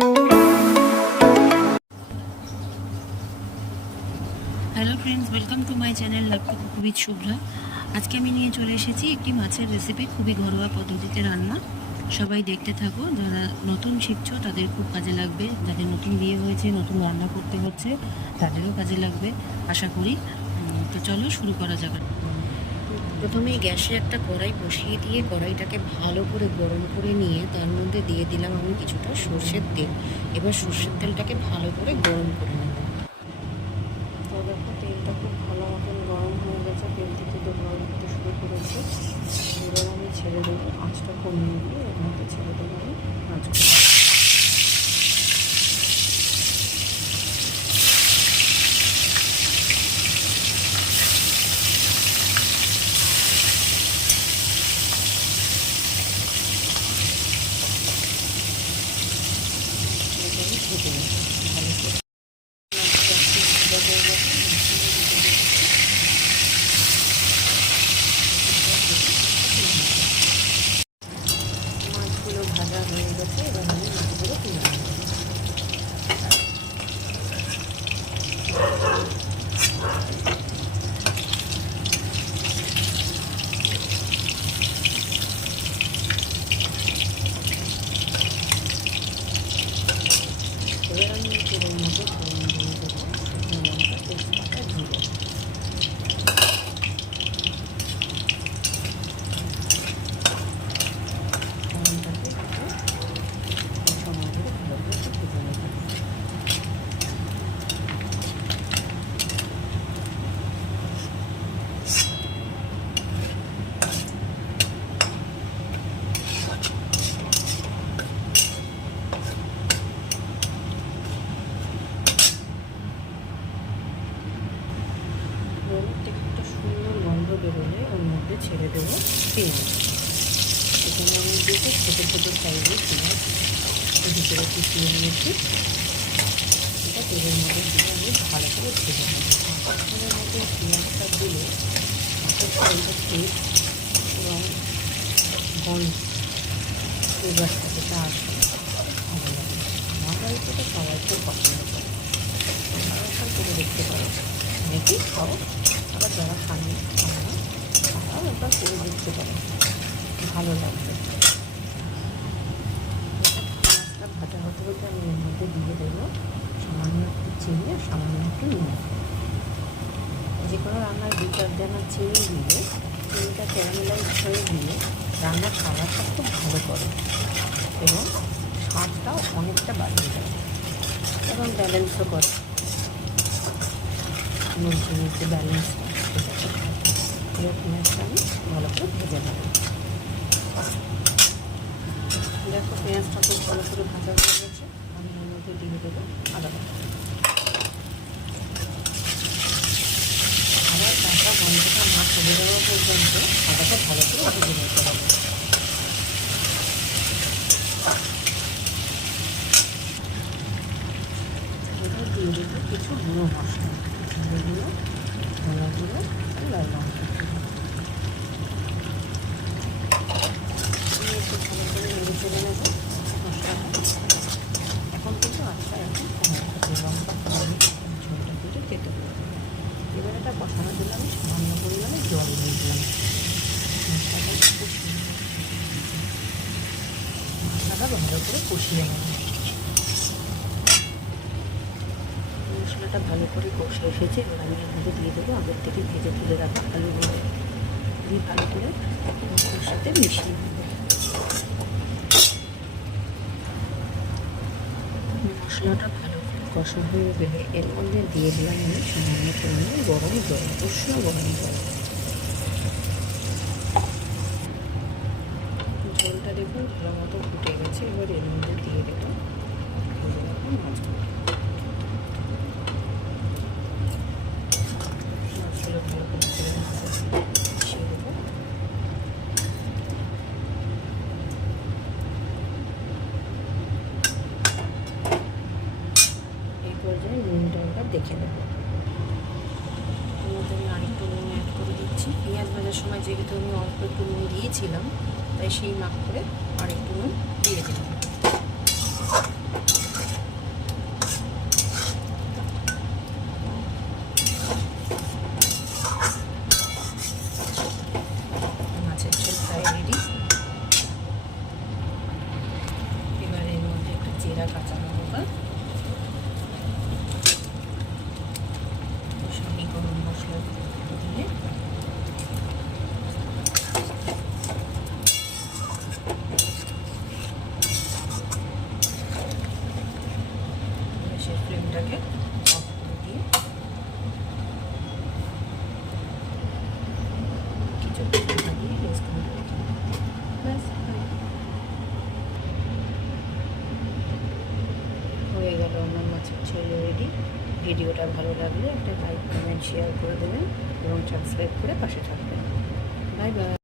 Hello friends, welcome to my channel love to cook with Shubhra. আজকে আমি নিয়ে চলে এসেছি একটি মাছের রেসিপি, খুবই ঘরোয়া পদ্ধতিতে রান্না। সবাই দেখতে থাকো। যারা নতুন শিখছো তাদের খুব কাজে লাগবে, যাদের নতুন বিয়ে হয়েছে, নতুন রান্না করতে হচ্ছে তাদেরও কাজে লাগবে আশা করি। তো চলো শুরু করা যাক। প্রথমেই গ্যাসে একটা কড়াই বসিয়ে দিয়ে কড়াইটাকে ভালো করে গরম করে নিয়ে তার মধ্যে দিয়ে দিলাম আমি কিছুটা সর্ষের তেল। এবার সর্ষের তেলটাকে ভালো করে গরম করে নেব। তো দেখো তেলটা খুব ভালো মতন গরম হয়ে গেছে, তেল থেকে তো গরম হতে শুরু করেছে। এবার আমি ছেড়ে দেবো, আঁচটা কমিয়ে দিয়ে এর মধ্যে ছেড়ে দেবো আমি মাছগুলো। ভেজে নেব ভালো করে। মাছগুলো ভাজা হয়ে গেছে, এবার আমি মাছগুলো তুলে নেব। এবার আমি তেলের মধ্যে ফোড়ন দিয়ে দেবো শুকনো লঙ্কা, তেজপাতা, জিরে। ফোড়নটাকে একটু সময় ধরে ভালো করে একটু ভেজে নেব। থেকে একটা সুন্দর গন্ধ বেরোলে ওর মধ্যে ছেড়ে দেবো পেঁয়াজ। এখানে আমি দিয়েছি ছোটো ছোটো সাইজের পেঁয়াজ ভিতরে কুচিয়ে নিয়েছি। এটা তেলের মধ্যে দিয়ে আমি ভালো করে ভেজে নেব। মাছের মধ্যে পেঁয়াজটা দিলে মাছের একটা টেস্ট এবং গন্ধ ফ্লেভারটা যেটা আসে ভালো লাগে। আমার বাড়িতে তো সবাই খুব পছন্দ করে, তোমরা এখন করে দেখতে পারো। অনেকেই খাও, আবার যারা খায় না তারাও একবার করে দেখতে পারো, ভালো লাগবে। মাছটা ভাজা হতে হতে আমি এর মধ্যে দিয়ে দেবো সামান্য একটু চিনি আর সামান্য একটু নুন। যে কোনো রান্নার 2-4 দানা চিনি দিলে, চিনিটা ক্যারামেলাইজ হয়ে দিয়ে রান্নার খাবারটা খুব ভালো করে এবং স্বাদটাও অনেকটা বাড়িয়ে দেয় এবং ব্যালেন্সও করে। নুন চিনির যে ব্যালেন্সটা সেটা খুব ভালো। এবার পেঁয়াজটা আমি ভালো করে ভেজে নেব। দেখো পেঁয়াজটা খুব ভালো করে ভাজা হয়ে গেছে, আমি এর মধ্যে দিয়ে দেবো আদা বাটা। আবার কাঁচা গন্ধটা না চলে যাওয়া পর্যন্ত আদাটা ভালো করে ভেজে নিতে হবে। এবার দিয়ে দেবো কিছু গুঁড়ো মশলা, যেগুলো ধনে গুঁড়ো আর লাল লঙ্কা। আমি একটু ভালো করে নেড়ে চলে নেবো মশলাটা। এখন কিন্তু আচ্ছা এখন কমে থাকে, লঙ্কা কমে ঝোলটা কিন্তু কেটে দেবো। এবার এটা কষানোর জন্য আমি সামান্য পরিমাণে জল দিয়ে দিলাম। মশলাটা ভালো করে কষিয়ে নেব। মশলাটা ভালো করে কষে এসেছে, এবার আমি এর মধ্যে দিয়ে দেবো আগের থেকে ভেজে তুলে রাখা আলুগুলো দিয়ে ভালো করে মশলার সাথে মিশিয়ে নেব। মশলাটা ভালো করে কষা হয়ে গেলে এর মধ্যে দিয়ে দিলাম আমি সামান্য পরিমাণে গরম জল, উষ্ণ গরম জল। ঝোলটা দেখুন ভালো মতো ফুটে গেছে, এবার এর মধ্যে দিয়ে দেবো ভেজে রাখা মাছগুলো। মাছগুলো ভালো করে ছেড়ে মিশিয়ে দেবো। এই পর্যায়ে নুনটা এবার দেখে নেবো। এর মধ্যে আমি আরেকটু নুন অ্যাড করে দিচ্ছি। পেঁয়াজ ভাজার সময় যেহেতু আমি অল্প একটু নুন দিয়েছিলাম, তাই সেই মাপ করে আরেকটু নুন দিয়ে দিলাম। জিরা কাঁচা লঙ্কা, শাহি গরম মশলা দিয়ে গ্যাসের ফ্লেমটাকে অফ করে দিয়ে কিছু দিয়ে রেস্ট করে দিই। ব্যাস হয়ে গেল আমার মাছের ঝোল রেডি। ভিডিওটা ভালো লাগলে একটা লাইক, কমেন্ট, শেয়ার করে দেবেন এবং সাবস্ক্রাইব করে পাশে থাকবেন। Bye bye.